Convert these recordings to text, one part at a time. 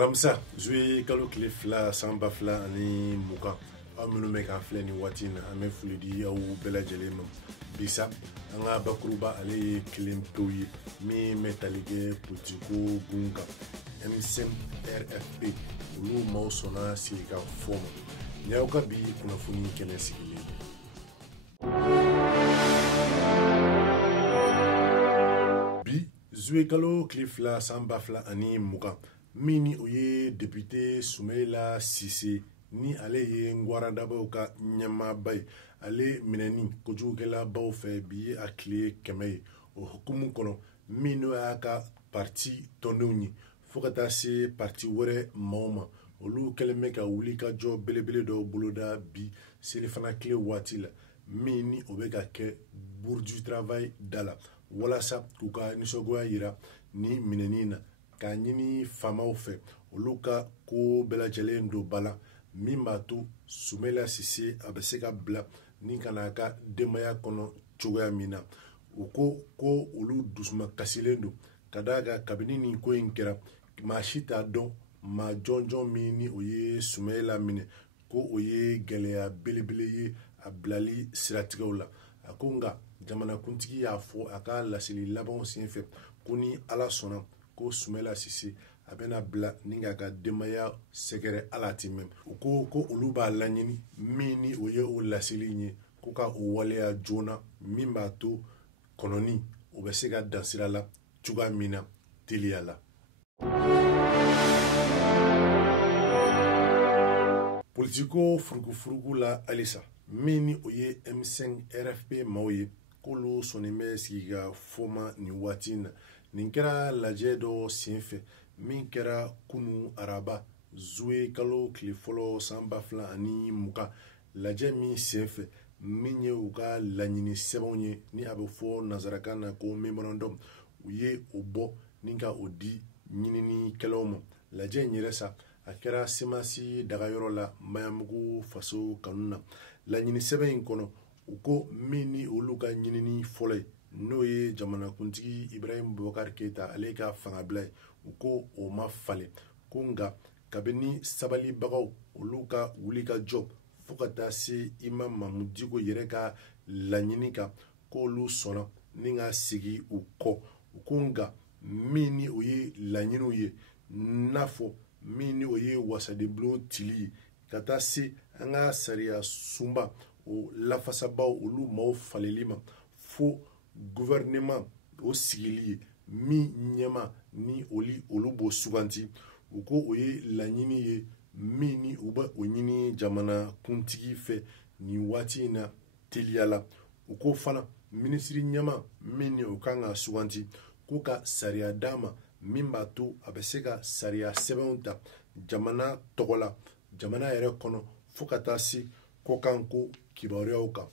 Alamsa, zui kalo kile fila samba fila ani mukan aw minnu bɛ k'an filɛ ni waati in na an bɛ foli di aw bɛɛ lajɛlen ma bisa an ka bakuruba ale ye kelen pewu ye min bɛ tali kɛ politiko gun kan MCRFP olu maaw sɔnna sigi ka fɔ ma ni aw ka bi kunnafoni kɛnɛ sigilen bi zui kalo kile fila samba fila ani mukan Mini oye député Soumaïla Cissé ni ale ye Ngwaradabaw ka ɲɛmaaba ye ale minɛni kojugukɛla baw fɛ bi ye a tile 100 ye o hukumu kɔnɔ min n'o y'a ka parti tɔndenw ye fo ka taa se parti wɛrɛ maaw ma olu kɛlen bɛ ka wuli ka jɔ belebele dɔw boloda bi selifana tile waati la min ni o bɛ ka kɛ Bourg du Travail da la walasa k'u ka nisɔngoya yira ni minɛni na k'a ɲini faamaw fɛ olu ka ko bɛɛ lajɛlen don ba la min b'a to Soumaïla Cissé a bɛ se ka bila ni ka n'a ka denbaya kɔnɔ cogoya min na u ko olu dusuma kasilen don ka d'a kan kabini nin ko in kɛra maa si t'a dɔn maa jɔnjɔn min ni o ye Soumaïla minɛ ko o ye gɛlɛya belebele ye a bilali siratigɛw la a ko nka jamanakuntigi y'a fɔ a ka laseli labanw senfɛ ko ni Ala sɔnna ko Soumaïla Cissé a bɛna bila ni k'a ka denbaya sɛgɛrɛ ala ti mɛn u ko olu b'a laɲini min ni o ye o laseli ye ko ka o waleya joona min b'a to kɔnɔni o bɛ se ka dansira la cogoya min na teliya la politiko furugufurugu la halisa min ni o ye M5 RFP maaw ye k'olu sɔnnen bɛ sigi ka fɔma nin waati in na nin kɛra lajɛ dɔ senfɛ min kɛra kunu araba zue kalo tile fɔlɔ san 2020 lajɛ min senfɛ min ye u ka laɲini sɛbɛnw ye ni a bɛ fɔ nazarakan na ko memorandum u ye o bɔ ni ka o di ɲininikɛlaw ma lajɛ in yɛrɛ sa a kɛra semasi dagayɔrɔ la mayamugu faso kanu na laɲini sɛbɛn in kɔnɔ u ko min ni olu ka ɲinini fɔlɔ ye n'o ye jamanakuntigi Ibrahim Boubacar Keita ale ka fangabila ye u ko o ma falen ko nka kabini sabalibagaw olu ka wuli ka jɔ fo ka taa se Imam Mahmud Dicko yɛrɛ ka laɲini kan k'olu sɔnna ni ka sigi u kɔ u ko nka min ni o ye laɲiniw ye n'a fɔ min ni o ye wasadebulon tili ye ka taa se an ka sariya sunba o lafasabaw olu maaw faleli ma fo gouvernement o sigili ye min ɲɛma ni olu b'o suganti u ko o ye laɲini ye min ni u bɛ o ɲini jamana kuntigi fɛ nin waati in na teliya la u ko fana minisiri ɲɛma min ni o kan ka suganti ko ka sariya d'a ma min b'a to a bɛ se ka sariya sɛbɛnw ta jamana tɔgɔ la jamana yɛrɛ kɔnɔ fo ka taa se kɔkanko kibaruyaw kan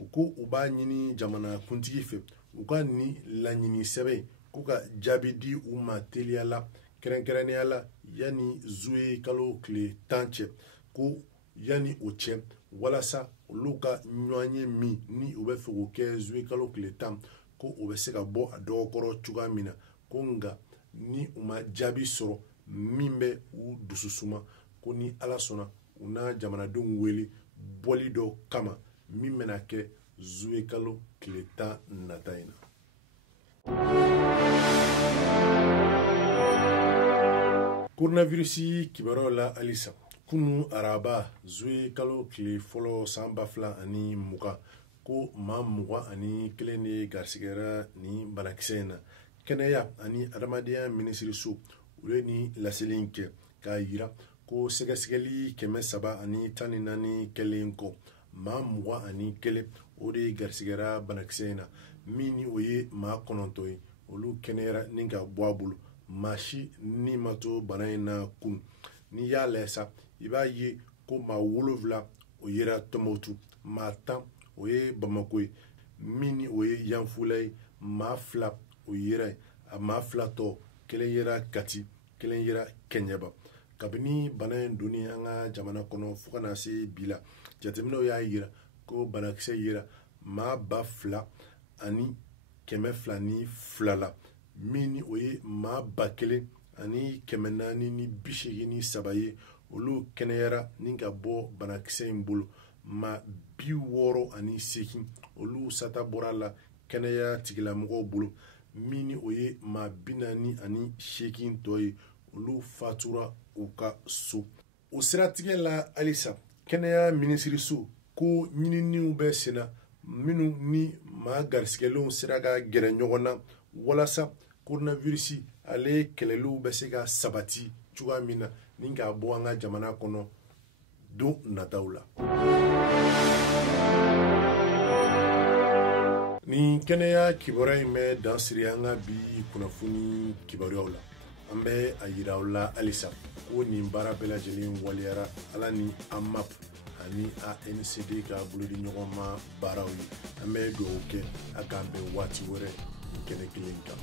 u ko u b'a ɲini jamana kuntigi fɛ u ka ni laɲini sɛbɛn k'u ka jaabi di u ma teliya la kɛrɛnkɛrɛnnenya la yanni zue kalo tile 10 cɛ ko yanni o cɛ walasa olu ka ɲɔgɔn ye min ni u bɛ fɛ k'o kɛ zue kalo tile 10 ko o bɛ se ka bɔ a dɔgɔkɔrɔ cogoya min na ko nka ni u ma jaabi sɔrɔ min bɛ u dususuma ko ni Ala sɔnna u n'a jamanadenw wele bɔli dɔ kama min bɛna kɛ zue kalo tile 10 nata in na coronavirus kibaruyaw la halisa kunu araba zue kalo tile fɔlɔ san 2020 ko maa 21 de garisigɛra ni banakisɛ in na kɛnɛya ani adamadenya minisiriso u ye ni laseli in kɛ k'a yira ko sɛgɛsɛgɛli 314 kɛlen kɔ maa 21 o de garisigɛra banakisɛ in na min ni o ye maa 9 ye olu kɛnɛyara ni ka bɔ a bolo maa si ni ma to bana in na kunu ni y'a lajɛ sa i b'a ye ko maa 7 o yera Tɔnbukutu maa 10 o ye Bamako ye min ni o ye Yanfula ye maa 2 o yera ye a maa 2 tɔ kelen yera Kati kelen yera Kɛɲɛba kabini bana in donni an ka jamana kɔnɔ fo ka na se bi la jateminɛw y'a yira ko banakisɛ yera maa 2,000 ani 202 la min ni o ye maa 1,000 ani 483 ye olu kɛnɛyara ni ka bɔ banakisɛ in bolo ma 68 olu sata bɔra la kɛnɛya tigilamɔgɔw bolo min ni o ye ma 48 tɔ ye olu fatura u ka so. O siratigɛ la halisa kɛnɛya minisiriso ko ɲininiw bɛ senna minnu ni maa garisigɛlenw sera ka gɛrɛ ɲɔgɔn na walasa coronavirus ale kɛlɛliw bɛ se ka sabati cogoya min na ni k'a bɔ an ka jamana kɔnɔ don nataw la. Ni kɛnɛya kibaruya in bɛ dansiri an ka bi kunnafoni kibaruyaw la. An bɛ a yira aw la halisa ko nin baara bɛɛ lajɛlen waliyara ala ni AMAP ani ANCD ka bolodi ɲɔgɔn ma baaraw ye. An bɛ dugawu kɛ a k'an bɛn waati wɛrɛ kɛnɛ kelen kan.